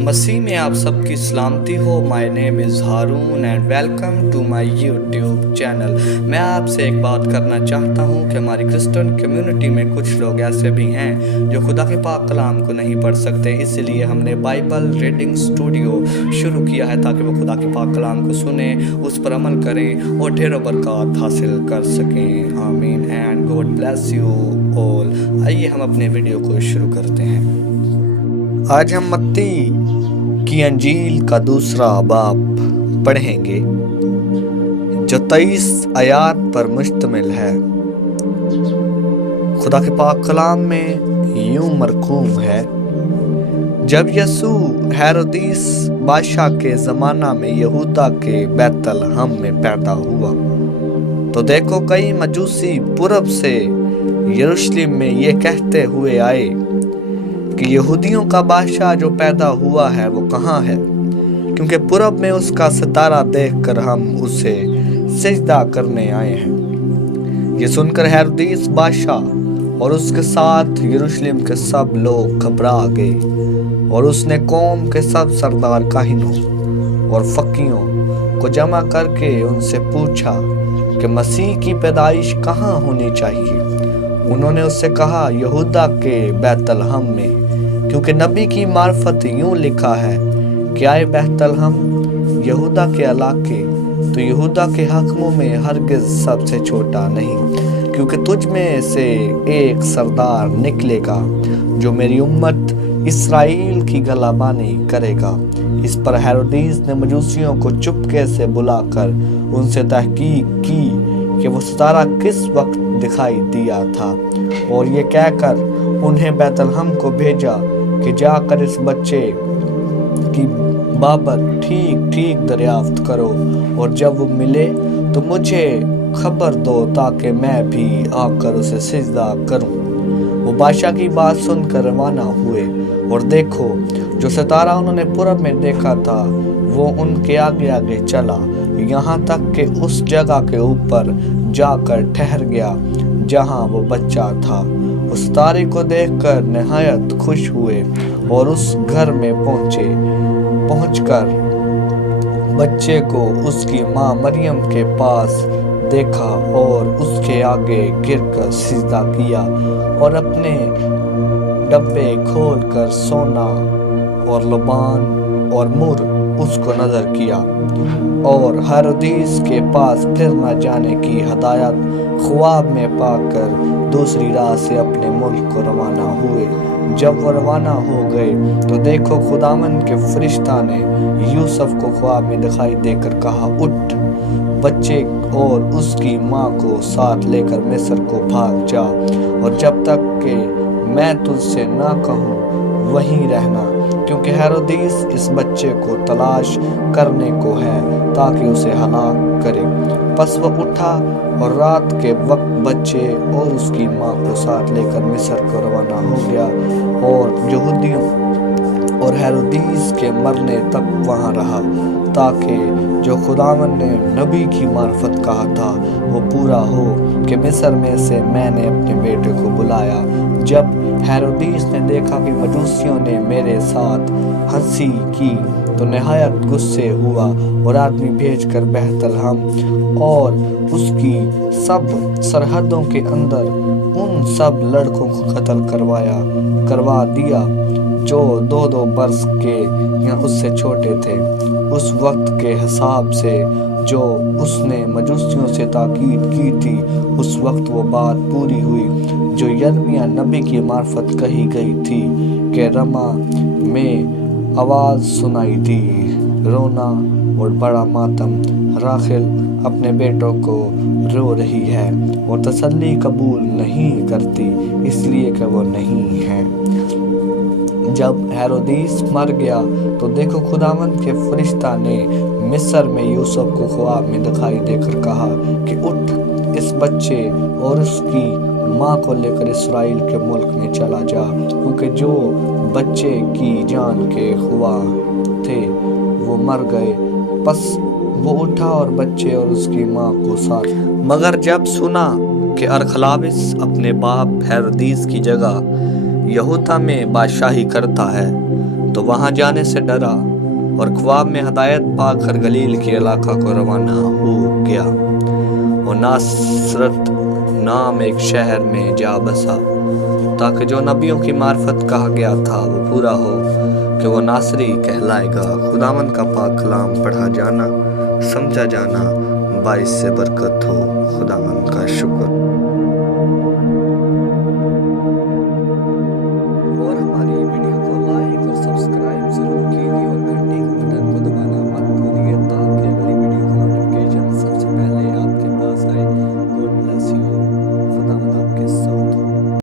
مسیح میں آپ سب کی سلامتی ہو۔ My name is Haroon and welcome to my YouTube channel. میں آپ سے ایک بات کرنا چاہتا ہوں کہ ہماری کرسچن کمیونٹی میں کچھ لوگ ایسے بھی ہیں جو خدا کے پاک کلام کو نہیں پڑھ سکتے، اس لیے ہم نے بائبل ریڈنگ اسٹوڈیو شروع کیا ہے تاکہ وہ خدا کے پاک کلام کو سنیں، اس پر عمل کریں اور ڈھیروں برکات حاصل کر سکیں۔ آمین and God bless you all. آئیے ہم اپنے ویڈیو کو شروع کرتے ہیں۔ آج ہم متی کی انجیل کا دوسرا باب پڑھیں گے جو 23 آیات پر مشتمل ہے۔ خدا کے پاک کلام میں یوں مرقوم ہے: جب یسوع ہیرودیس بادشاہ کے زمانہ میں یہودا کے بیت لحم میں پیدا ہوا تو دیکھو کئی مجوسی پورب سے یروشلم میں یہ کہتے ہوئے آئے کہ یہودیوں کا بادشاہ جو پیدا ہوا ہے وہ کہاں ہے، کیونکہ پورب میں اس کا ستارہ دیکھ کر ہم اسے سجدہ کرنے آئے ہیں۔ یہ سن کر ہیرودیس بادشاہ اور اس کے ساتھ یروشلم کے سب لوگ گھبرا گئے، اور اس نے قوم کے سب سردار کاہنوں اور فقیہوں کو جمع کر کے ان سے پوچھا کہ مسیح کی پیدائش کہاں ہونی چاہیے۔ انہوں نے اس سے کہا، یہودا کے بیت لحم میں، کیونکہ نبی کی معرفت یوں لکھا ہے کہ آئے بیت لحم یہودا کے علاقے تو یہودا کے حاکموں میں ہرگز سب سے چھوٹا نہیں، کیونکہ تجھ میں سے ایک سردار نکلے گا جو میری امت اسرائیل کی گلابانی کرے گا۔ اس پر ہیرودیس نے مجوسیوں کو چپکے سے بلا کر ان سے تحقیق کی کہ وہ ستارہ کس وقت دکھائی دیا تھا، اور یہ کہہ کر انہیں بیت لحم کو بھیجا کہ جا کر اس بچے کی بابت ٹھیک دریافت کرو، اور جب وہ ملے تو مجھے خبر دو تاکہ میں بھی آ کر اسے سجدہ کروں۔ وہ بادشاہ کی بات سن کر روانہ ہوئے، اور دیکھو جو ستارہ انہوں نے پورب میں دیکھا تھا وہ ان کے آگے آگے چلا، یہاں تک کہ اس جگہ کے اوپر جا کر ٹھہر گیا جہاں وہ بچہ تھا۔ اس ستارے کو دیکھ کر نہایت خوش ہوئے، اور اس گھر میں پہنچ کر بچے کو اس کی ماں مریم کے پاس دیکھا اور اس کے آگے گر کر سجدہ کیا، اور اپنے ڈبے کھول کر سونا اور لبان اور مر اس کو نظر کیا، اور ہیرودیس کے پاس پھر نہ جانے کی ہدایت خواب میں پا کر دوسری راہ سے اپنے ملک کو روانہ ہوئے۔ جب وہ روانہ ہو گئے تو دیکھو خداوند کے فرشتہ نے یوسف کو خواب میں دکھائی دے کر کہا، اٹھ، بچے اور اس کی ماں کو ساتھ لے کر مصر کو بھاگ جا، اور جب تک کہ میں تجھ سے نہ کہوں وہیں رہنا، کیونکہ ہیرودیس اس بچے کو تلاش کرنے کو ہے تاکہ اسے ہلاک کرے۔ پس وہ اٹھا اور رات کے وقت بچے اور اس کی ماں کو ساتھ لے کر مصر کو روانہ ہو گیا، اور یہودیوں اور ہیرودیس کے مرنے تک وہاں رہا، تاکہ جو خداوند نے نبی کی معرفت کہا تھا وہ پورا ہو کہ مصر میں سے میں نے اپنے بیٹے کو بلایا۔ جب ہیرودیس نے دیکھا کہ مجوسیوں نے میرے ساتھ ہنسی کی تو نہایت غصے ہوا، اور آدمی بھیج کر بیت لحم اور اس کی سب سرحدوں کے اندر ان سب لڑکوں کو قتل کروا دیا جو 2 برس کے یا اس سے چھوٹے تھے، اس وقت کے حساب سے جو اس نے مجوسیوں سے تاکید کی تھی۔ اس وقت وہ بات پوری ہوئی جو یرمیاہ نبی کی معرفت کہی گئی تھی کہ رما میں آواز سنائی دی، رونا اور بڑا ماتم، راخل اپنے بیٹوں کو رو رہی ہے اور تسلی قبول نہیں کرتی اس لیے کہ وہ نہیں ہے۔ جب ہیرودیس مر گیا تو دیکھو خداوند کے فرشتہ نے مصر میں یوسف کو خواب میں دکھائی دے کر کہا کہ اٹھ، اس بچے اور اس کی ماں کو لے کر اسرائیل کے ملک میں چلا جا، کیونکہ جو بچے کی جان کے خواہ تھے وہ مر گئے۔ پس وہ اٹھا اور بچے اور اس کی ماں کو ساتھ، مگر جب سنا کہ ارخلاوس اپنے باپ ہیرودیس کی جگہ یہودا میں بادشاہی کرتا ہے تو وہاں جانے سے ڈرا اور خواب میں ہدایت پا کر گلیل کے علاقہ کو روانہ ہو گیا اور ناصرت نام ایک شہر میں جا بسا تاکہ جو نبیوں کی معرفت کہا گیا تھا وہ پورا ہو کہ وہ ناصری کہلائے گا۔ خداوند کا پاک کلام پڑھا جانا سمجھا جانا باعث سے برکت ہو۔ خداوند کا شکر۔